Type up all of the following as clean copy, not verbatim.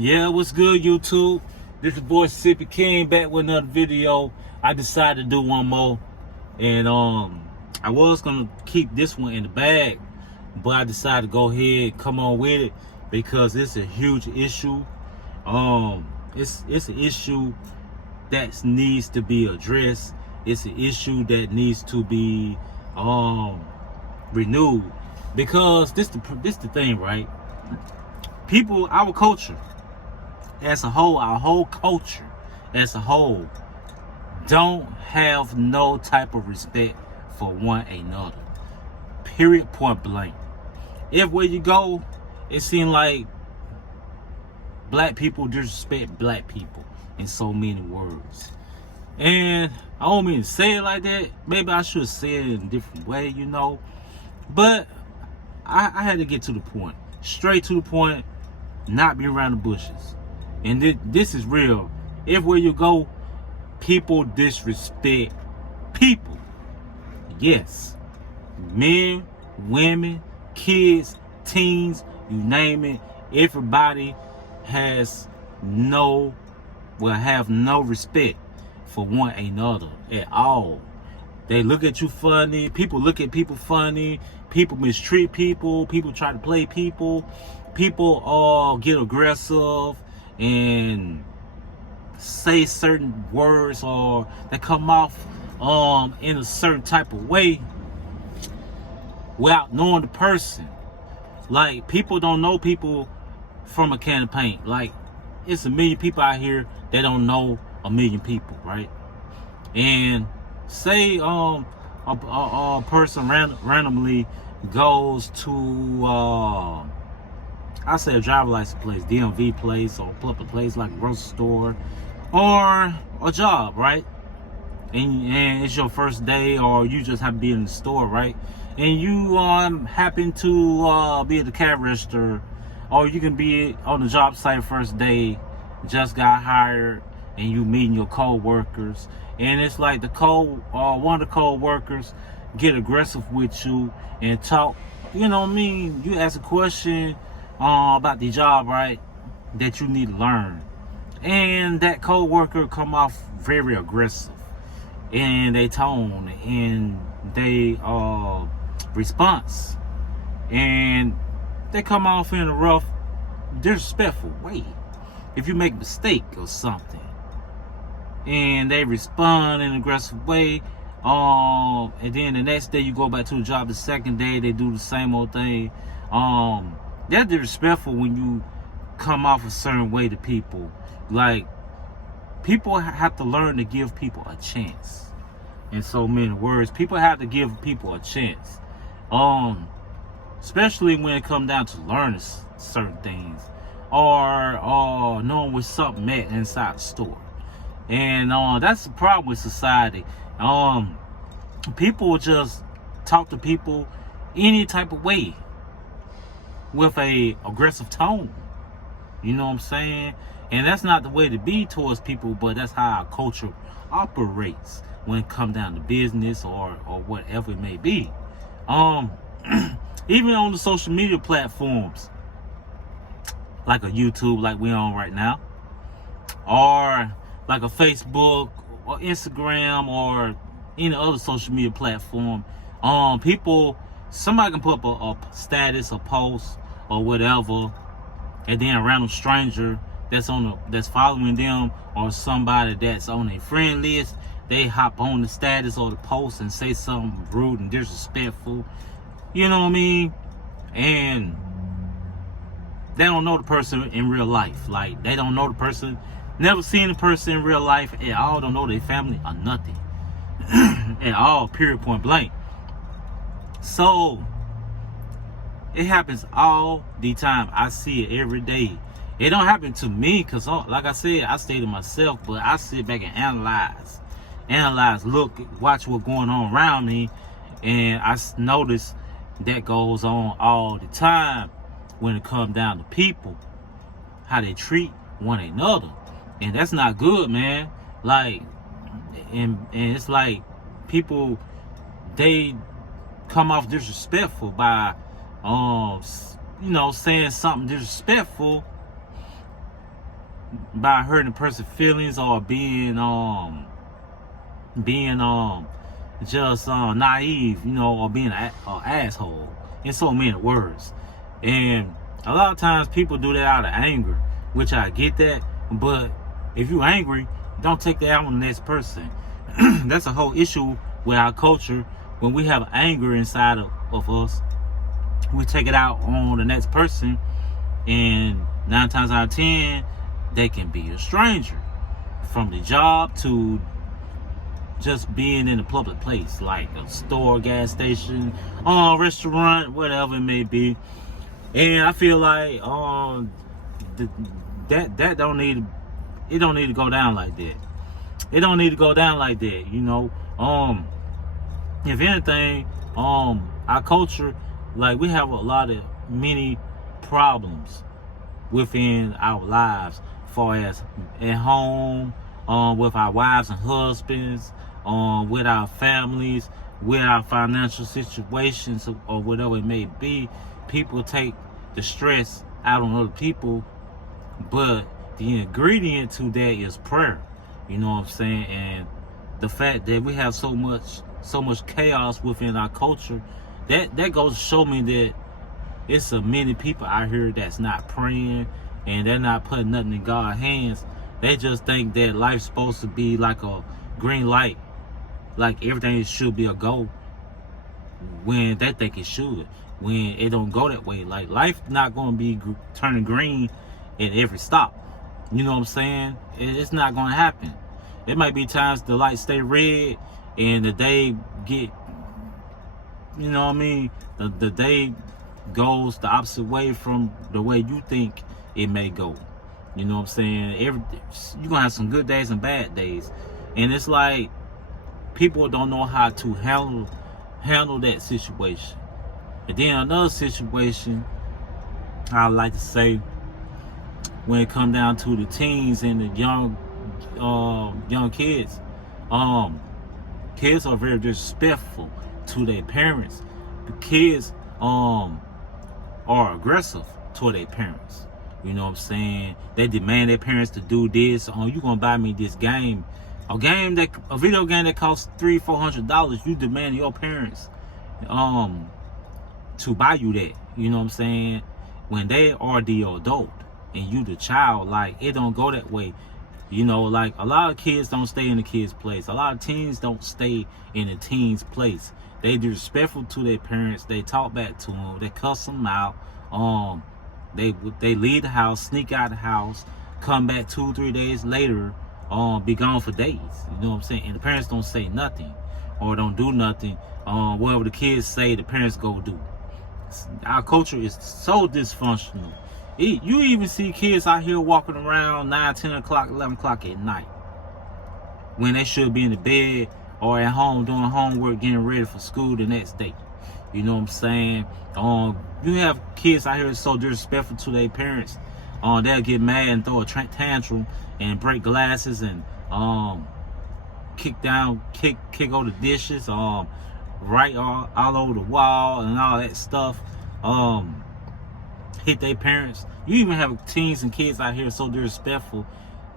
Yeah, what's good, YouTube? This is boy Sippy King back with another video. I decided to do one more, and I was gonna keep this one in the bag, but I decided to go ahead, come on with it because it's a huge issue. It's an issue that needs to be addressed. It's an issue that needs to be renewed because this the thing, right? People, our culture as a whole, our whole culture as a whole, don't have no type of respect for one another. Period, point blank. Everywhere you go, it seems like black people disrespect black people in so many words. And I don't mean to say it like that. Maybe I should say it in a different way, But I had to get to the point. Straight to the point, not be around the bushes. And this is real. Everywhere you go, people disrespect people. Yes. Men, women, kids, teens, you name it. Everybody have no respect for one another at all. They look at you funny. People look at people funny. People mistreat people. People try to play people. People get aggressive and say certain words or that come off in a certain type of way without knowing the person. Like, people don't know people from a can of paint. Like, it's a million people out here that don't know a million people, right? And say a person randomly goes to I say a driver license place, DMV place, or public place like a grocery store, or a job, right? And it's your first day, or you just have to be in the store, right? And you happen to be at the cash register, or you can be on the job site first day, just got hired, and you meeting your co-workers, and it's like one of the co-workers get aggressive with you and talk, you ask a question about the job, right, that you need to learn, and that co-worker come off very aggressive in their tone and they response, and they come off in a rough, disrespectful way. If you make a mistake or something and they respond in an aggressive way, and then the next day you go back to the job, the second day they do the same old thing, they're disrespectful when you come off a certain way to people. Like, people have to learn to give people a chance. In so many words, people have to give people a chance. Especially when it comes down to learning certain things, or knowing what's something at inside the store. And that's the problem with society. People just talk to people any type of way with a aggressive tone. You know what I'm saying? And that's not the way to be towards people, but that's how our culture operates when it comes down to business or whatever it may be. Even on the social media platforms, like a YouTube, like we're on right now, or like a Facebook or Instagram or any other social media platform, somebody can put up a status, a post, or whatever, and then a random stranger that's following them, or somebody that's on a friend list, they hop on the status or the post and say something rude and disrespectful. You know what I mean? And they don't know the person in real life. Like, they don't know the person, never seen the person in real life at all, don't know their family or nothing at all, period, point blank. So it happens all the time. I see it every day. It don't happen to me because, like I said, I stay to myself, but I sit back and analyze, look, watch what's going on around me, and I notice that goes on all the time when it comes down to people, how they treat one another. And that's not good, man. Like, and it's like people, they come off disrespectful by saying something disrespectful by hurting a person's feelings or being just naive, you know, or being an asshole in so many words. And a lot of times people do that out of anger, which I get that, but if you're angry, don't take that out on the next person. That's a whole issue with our culture. When we have anger inside of us, we take it out on the next person, and 9 times out of 10, they can be a stranger, from the job to just being in a public place like a store, gas station, restaurant, whatever it may be. And I feel like that don't need to go down like that. It don't need to go down like that, you know. If anything, our culture, like, we have a lot of many problems within our lives, far as at home, with our wives and husbands, with our families, with our financial situations, or whatever it may be. People take the stress out on other people, but the ingredient to that is prayer. You know what I'm saying? And the fact that we have so much chaos within our culture, that goes to show me that it's so many people out here that's not praying, and they're not putting nothing in God's hands. They just think that life's supposed to be like a green light, like everything should be a go, when they think it should, when it don't go that way. Like, life not going to be turning green at every stop. You know what I'm saying? It's not going to happen. There might be times the lights stay red and the day get, you know what I mean, the day goes the opposite way from the way you think it may go. You know what I'm saying? You're going to have some good days and bad days. And it's like, people don't know how to handle that situation. And then another situation, I like to say, when it come down to the teens and the young kids, kids are very disrespectful to their parents. The kids are aggressive toward their parents. You know what I'm saying? They demand their parents to do this. You gonna buy me this game? A video game that costs $300-400. You demand your parents to buy you that. You know what I'm saying? When they are the adult and you the child, like, it don't go that way. You know, like, a lot of kids don't stay in the kids' place. A lot of teens don't stay in the teens' place. They disrespectful to their parents. They talk back to them. They cuss them out. They leave the house, sneak out the house, come back 2-3 days later, be gone for days. You know what I'm saying? And the parents don't say nothing or don't do nothing. Whatever the kids say, the parents go do. Our culture is so dysfunctional. You even see kids out here walking around 9, 10 o'clock, 11 o'clock at night, when they should be in the bed or at home doing homework, getting ready for school the next day. You know what I'm saying? You have kids out here so disrespectful to their parents. They'll get mad and throw a tantrum and break glasses and kick over the dishes, right all over the wall and all that stuff. Hit their parents. You even have teens and kids out here so disrespectful,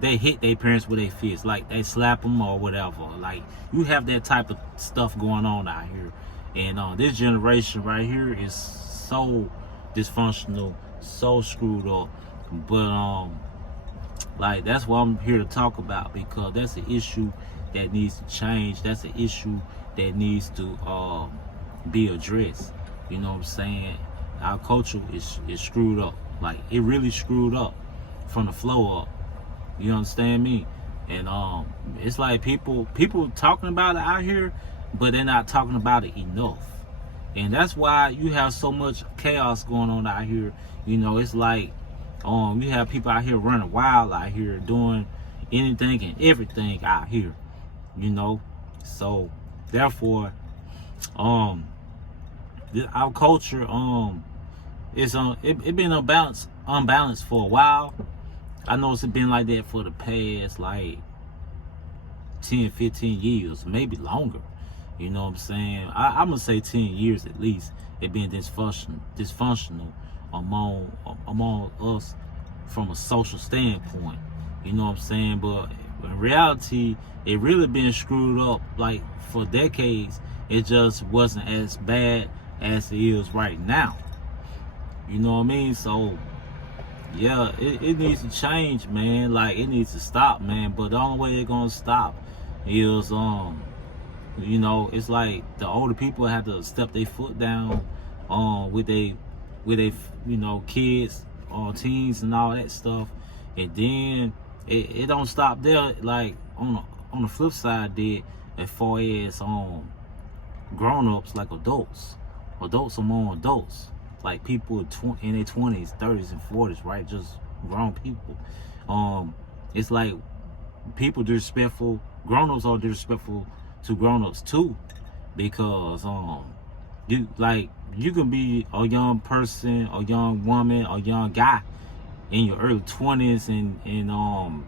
they hit their parents with their fists, like they slap them or whatever. Like, you have that type of stuff going on out here. And this generation right here is so dysfunctional, so screwed up. But like, that's what I'm here to talk about, because that's an issue that needs to change. That's an issue that needs to be addressed. You know what I'm saying? Our culture is screwed up. Like, it really screwed up from the flow up. You understand me? And it's like people talking about it out here, but they're not talking about it enough. And that's why you have so much chaos going on out here. You know, it's like you have people out here running wild out here, doing anything and everything out here. You know, so therefore, our culture is it been unbalanced for a while. I know it's been like that for the past like 10-15 years, maybe longer. You know what I'm saying? I'm gonna say 10 years at least. It been dysfunctional among us from a social standpoint. You know what I'm saying? But in reality, it really been screwed up like for decades. It just wasn't as bad as it is right now. You know what I mean? So yeah, it needs to change, man. Like it needs to stop, man. But the only way it's gonna stop is you know, it's like the older people have to step their foot down with they you know, kids or teens and all that stuff. And then it don't stop there. Like on the flip side, did as far as grown-ups, like adults among adults, like people in their 20s, 30s, and 40s, right? Just grown people. It's like people disrespectful. Grown-ups are disrespectful to grown-ups too, because you can be a young person, a young woman, a young guy in your early 20s, and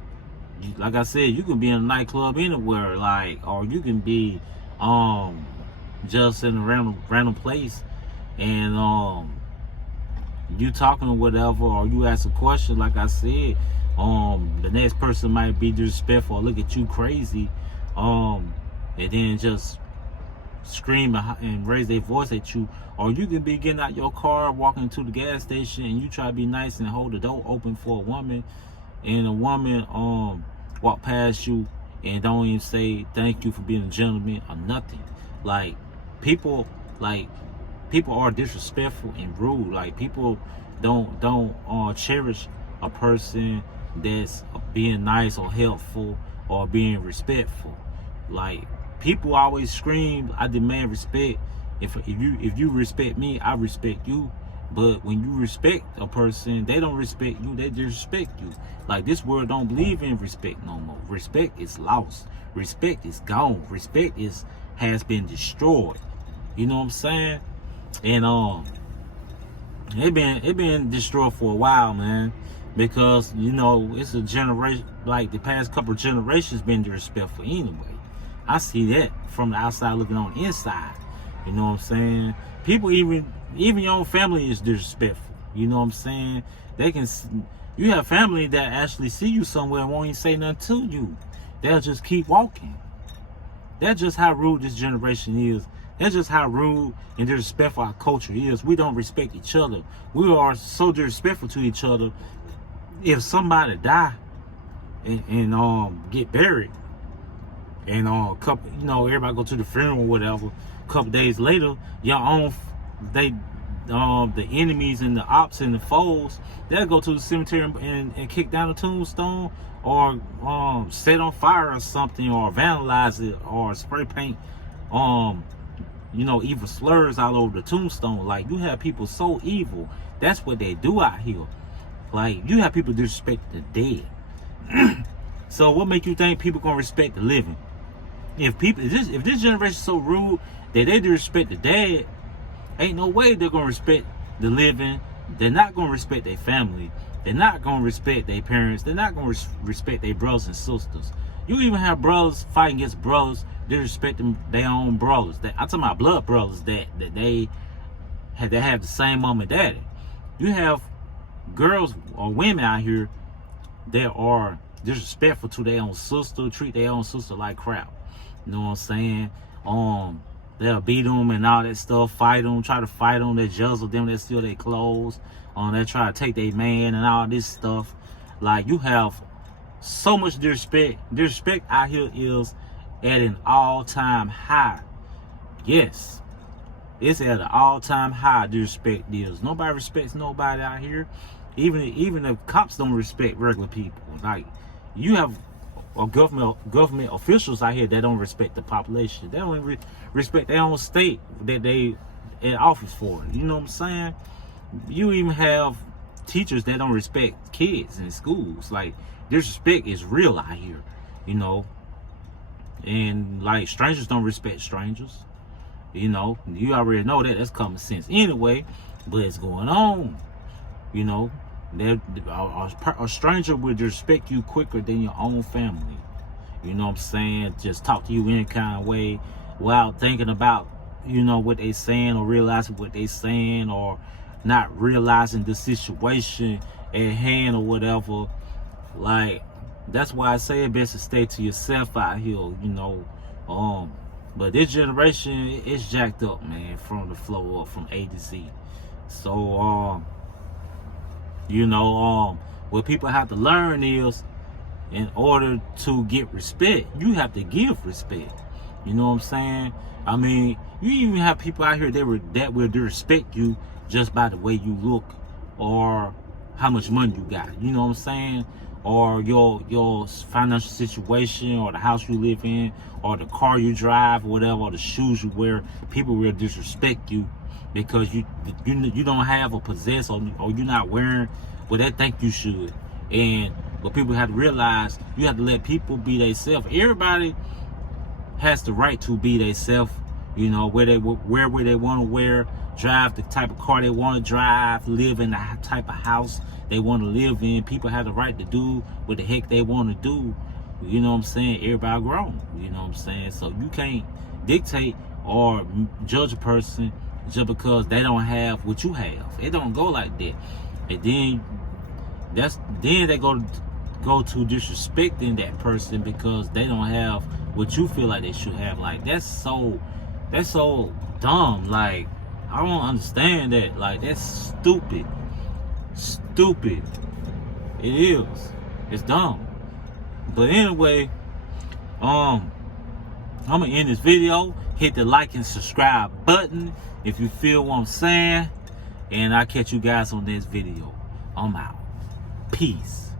like I said, you can be in a nightclub anywhere, like, or you can be just in a random place, and you talking or whatever, or you ask a question, like I said, the next person might be disrespectful or look at you crazy, and then just scream and raise their voice at you. Or you can be getting out your car, walking to the gas station, and you try to be nice and hold the door open for a woman, and a woman walk past you and don't even say thank you for being a gentleman or nothing. Like people are disrespectful and rude. Like people don't cherish a person that's being nice or helpful or being respectful. Like people always scream, I demand respect. If you respect me, I respect you. But when you respect a person, they don't respect you, they disrespect you. Like this world don't believe in respect no more. Respect is lost. Respect is gone. Respect has been destroyed. You know what I'm saying? And it been destroyed for a while, man. Because, you know, it's a generation, like the past couple of generations been disrespectful anyway. I see that from the outside looking on the inside. You know what I'm saying? People, even your own family is disrespectful. You know what I'm saying? You have family that actually see you somewhere and won't even say nothing to you. They'll just keep walking. That's just how rude this generation is. That's just how rude and disrespectful our culture is. We don't respect each other. We are so disrespectful to each other. If somebody die and get buried, and couple, you know, everybody go to the funeral or whatever, a couple days later, the enemies and the ops and the foes, they'll go to the cemetery and kick down the tombstone, or set on fire or something, or vandalize it, or spray paint you know, evil slurs all over the tombstone. Like, you have people so evil. That's what they do out here. Like, you have people disrespect the dead. So what make you think people gonna respect the living? If this generation so rude that they disrespect the dead, ain't no way they're gonna respect the living. They're not gonna respect their family. They're not gonna respect their parents. They're not gonna respect their brothers and sisters. You even have brothers fighting against brothers, disrespecting their own brothers. I'm talking about blood brothers that they have the same mom and daddy. You have girls or women out here that are disrespectful to their own sister, treat their own sister like crap. You know what I'm saying? They'll beat them and all that stuff, fight them, try to fight them, they juggle them, they steal their clothes, they try to take their man and all this stuff. Like, you have so much disrespect. Disrespect out here is at an all-time high. Yes, it's at an all-time high. Disrespect is. Nobody respects nobody out here. Even the cops don't respect regular people. Like, you have government officials out here that don't respect the population. They don't even respect their own state that they in office for. You know what I'm saying? You even have teachers that don't respect kids in schools. Like, disrespect is real out here, you know. And like, strangers don't respect strangers. You know, you already know that. That's common sense anyway. But it's going on. You know, a stranger will respect you quicker than your own family. You know what I'm saying? Just talk to you any kind of way without thinking about, you know, what they saying, or realizing what they saying, or not realizing the situation at hand or whatever. Like, That's why I say it best to stay to yourself out here, you know. But this generation, it's jacked up, man, from the flow up, from A to Z. So, you know, what people have to learn is, in order to get respect, you have to give respect. You know what I'm saying? I mean, you even have people out here that will respect you just by the way you look, or how much money you got. You know what I'm saying? Or your financial situation, or the house you live in, or the car you drive, or whatever, or the shoes you wear. People will disrespect you because you don't have or possess, or you're not wearing what they think you should. And what people have to realize, you have to let people be themselves. Everybody has the right to be themselves. You know, wear where they want to wear, drive the type of car they want to drive, live in the type of house they want to live in. People have the right to do what the heck they want to do. You know what I'm saying? Everybody grown. You know what I'm saying? So you can't dictate or judge a person just because they don't have what you have. It don't go like that. And then they go to disrespecting that person because they don't have what you feel like they should have. Like, that's so dumb. Like, I don't understand that. Like, that's stupid. It is. It's dumb. But anyway, I'm gonna end this video. Hit the like and subscribe button if you feel what I'm saying, and I'll catch you guys on this video. I'm out. Peace.